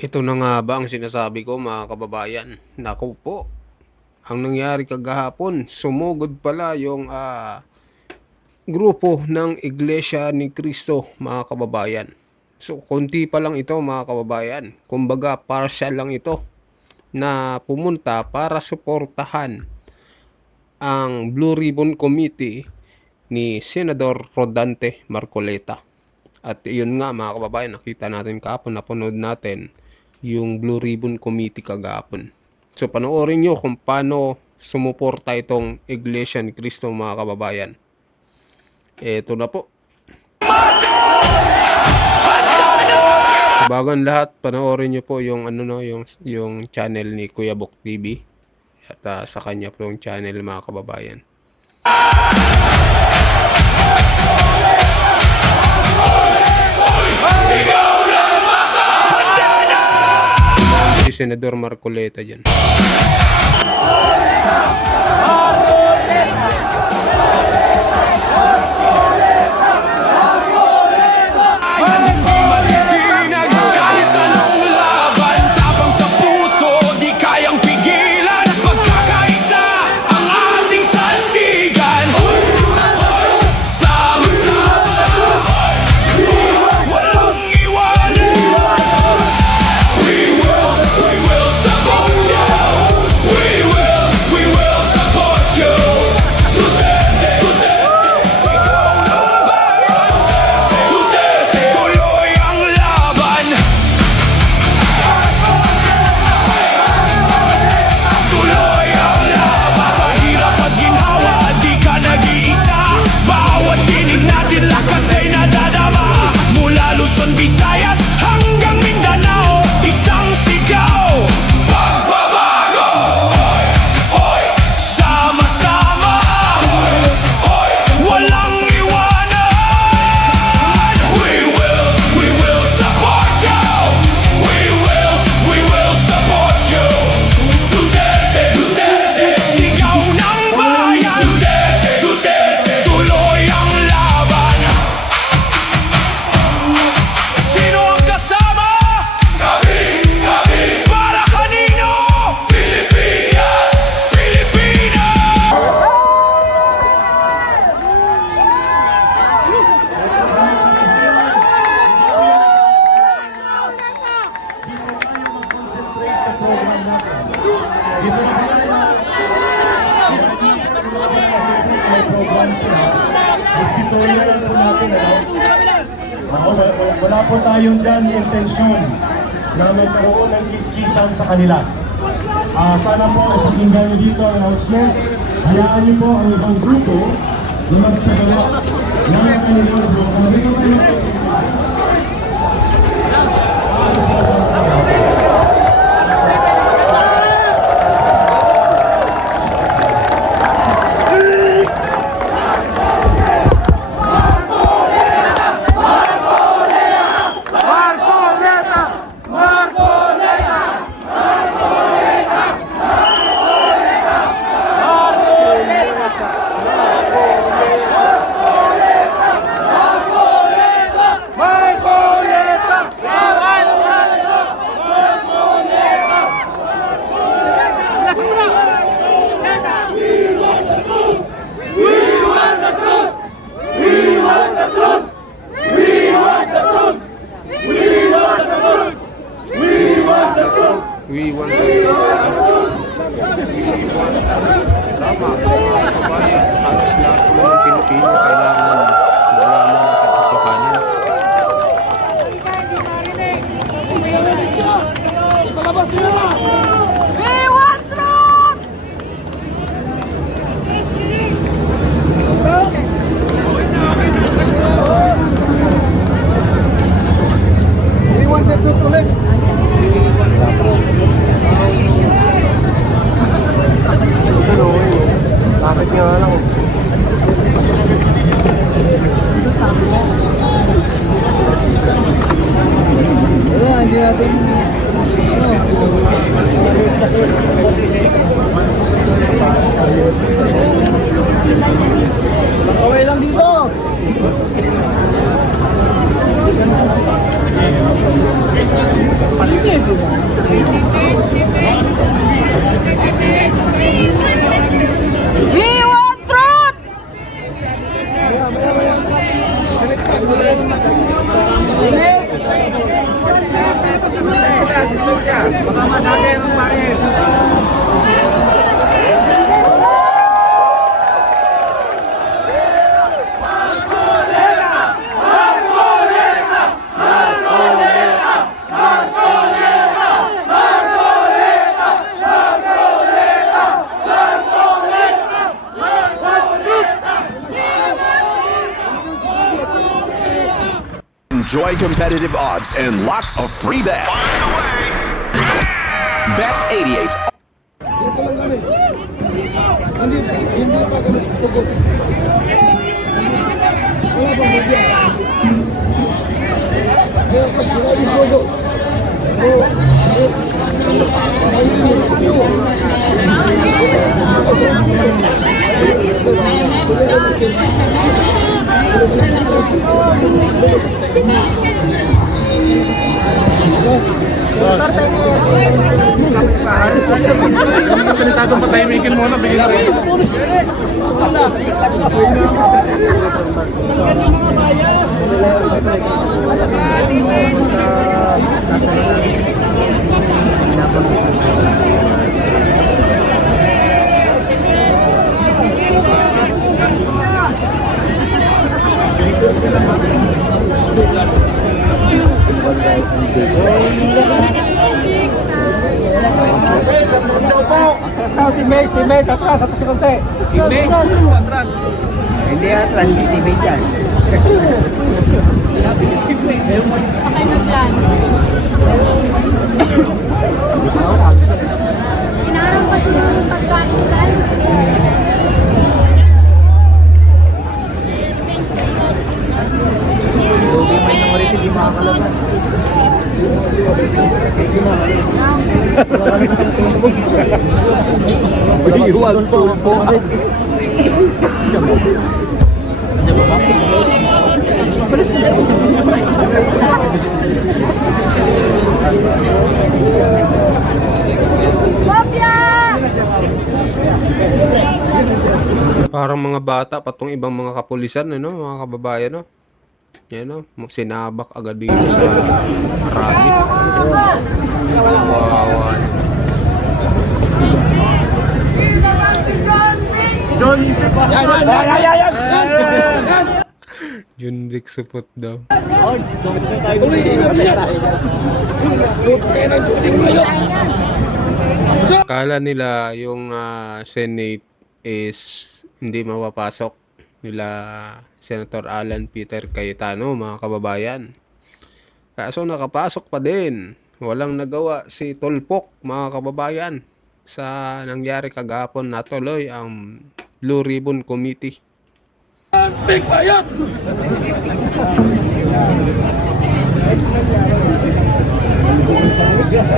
Ito na nga ba ang sinasabi ko mga kababayan? Naku po, ang nangyari kagahapon, sumugod pala yung grupo ng Iglesia ni Cristo mga kababayan. So konti pa lang ito mga kababayan. Kumbaga partial lang ito na pumunta para suportahan ang Blue Ribbon Committee ni Senador Rodante Marcoleta. At yun nga mga kababayan, nakita natin kahapon, napanood natin yung Blue Ribbon Committee kagapon. So panoorin nyo kung paano sumuporta itong Iglesia ni Cristo mga kababayan. Eto na po. Bago ang lahat, panoorin nyo po yung yung channel ni Kuya Bok TV. At sa kanya po yung channel mga kababayan. Si Senador Marcoleta dyan. Dito na ba tayo? May program sila. Diskutuhin na lang po natin, ano? Wala po tayong dyan intensyon na magkaroon ng kiskisan sa kanila. Sana po ipakinggan nyo dito ang announcement. Hayaan nyo po ang ibang grupo na magsagawa ng kanilang program. Dito tayo magsisimula. We want the tama mga kababayan, halos lahat po ng Pilipino kailangan malaman ang katotohanan. We want truth! We want the truth ulit. Bakit nga lang? Ito sabi mo. Wala, hindi natin. Makaway lang dito. We want truth! Enjoy competitive odds and lots of free bets. Bet 88. Sanisadong patahimikin mo na, bigyan na rin. Teammate, atras, atras si Conte. Teammate, atras. Hindi atras, hindi teammate yan. Sakay maglan. Kinaharap kasi yung pagkain dyan. Yung minority, di makakalabas. Iwan po. Parang mga bata pa tong ibang mga kapulisan, ano, mga kababayan, no? Yan, no? Sinabak agad dito sa rally. Wow. John Wick supot daw. Akala nila yung Senate is hindi mapapasok nila Senator Alan Peter Cayetano, mga kababayan. Kaso nakapasok pa din. Walang nagawa si Tulfok, mga kababayan. Sa nangyari kagapon, natuloy ang Blue Ribbon Committee.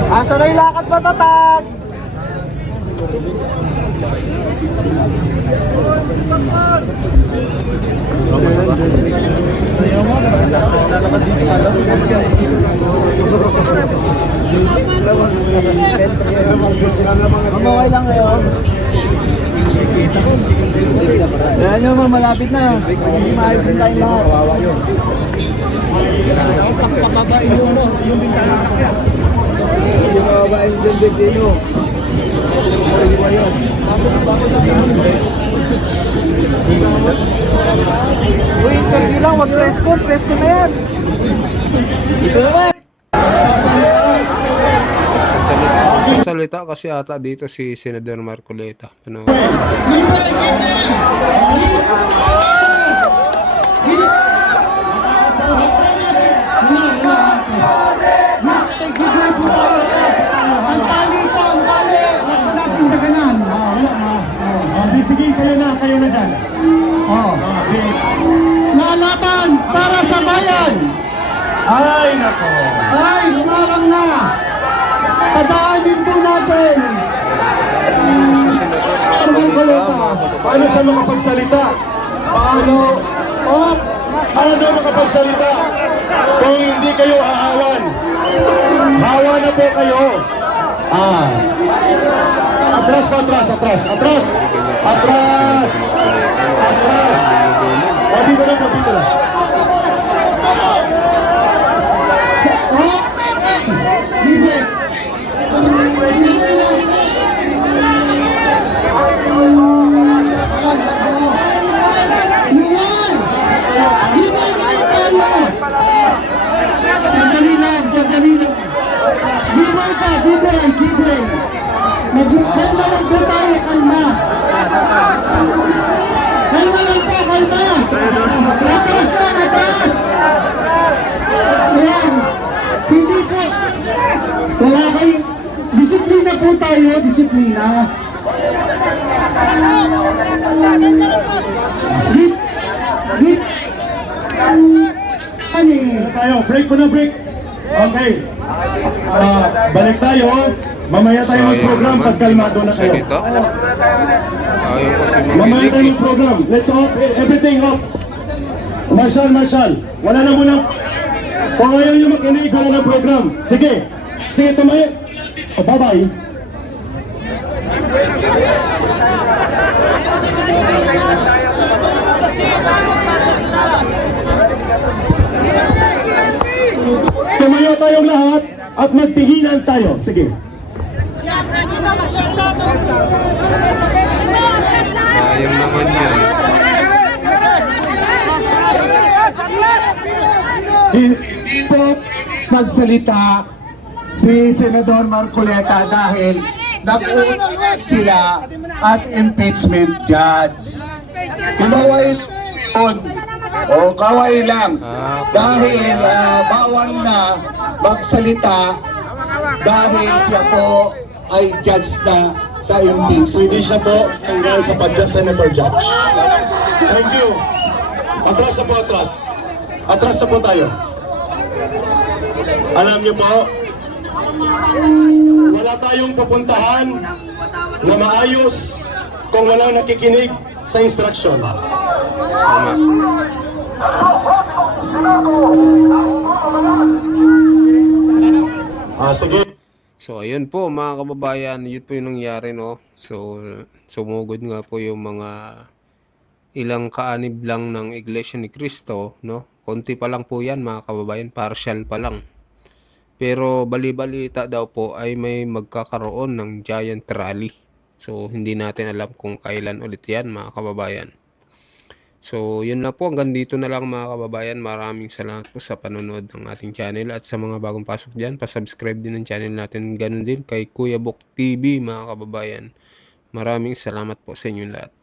Asa na yung lakad mo, Tatag? Okay lang kayo. Kaya nyo mga malapit na. Hindi maayos din tayong lahat. Pababain mo yung bintana sa kaya. Yung pababain yung bintana. Uy, interview lang. Wag press ko. Press ko na yan. Ito naman. Sasalita kasi ata dito si Senador Marcoleta. Ano? Sige, kayo na dyan. Lalaban para sa bayan. Ay, nako. Ay, humarang na. Padaanin po natin. Sir Marcoleta. Paano siya makapagsalita? Paano? O, Paano makapagsalita kung hindi kayo aawan? Hawa na po kayo. Atras pa, atras, atras, atras, atras, atras. O, dito na po, dito na. Libre. Luwan! Libre ka tayo! Sandali lang, sandali lang. Libre ka, libre, libre. Kalma lang po tayo, kalma. Kalma lang po, kalma. Atas lang, atas. Ayan. Hindi po. Wala kayo. Disiplina po tayo, disiplina. Tayo, break po na break. Okay. Balik tayo. Mamaya tayo mag-program pag kalmado na kayo. Dito. Ayun po si Mamaya Mamilik. tayo mag-program. Let's off, everything off. Marshal, Marshal. Wala na muna. Kung ayaw nyo makinig, wala na program. Sige. Sige, tumayo. Oh, bye-bye. Tumayo tayong lahat at magtinginan tayo. Sige. Sayang naman yan. Hindi po magsalita si Senador Marcoleta dahil nag-uusap sila as impeachment judge. Kumaway lang yun. O kaway lang. Dahil bawal na magsalita dahil siya po ay judge na sa impeachment. Pwede siya po hanggang sa pagka-senator judge. Thank you. Atras na po, atras. Atras na po tayo. Alam niyo po, wala tayong pupuntahan na maayos kung walang nakikinig sa instruction. Sige. So ayun po mga kababayan, yun po yung nangyari, no. So sumugod nga po yung mga ilang kaanib lang ng Iglesia ni Cristo, no. Konti pa lang po yan mga kababayan, partial pa lang. Pero bali-balita daw po ay may magkakaroon ng giant rally. So hindi natin alam kung kailan ulit yan mga kababayan. So yun na po, hanggang dito na lang mga kababayan. Maraming salamat po sa panonood ng ating channel. At sa mga bagong pasok dyan, pasubscribe din ng channel natin. Ganun din kay Kuya Bok TV mga kababayan. Maraming salamat po sa inyong lahat.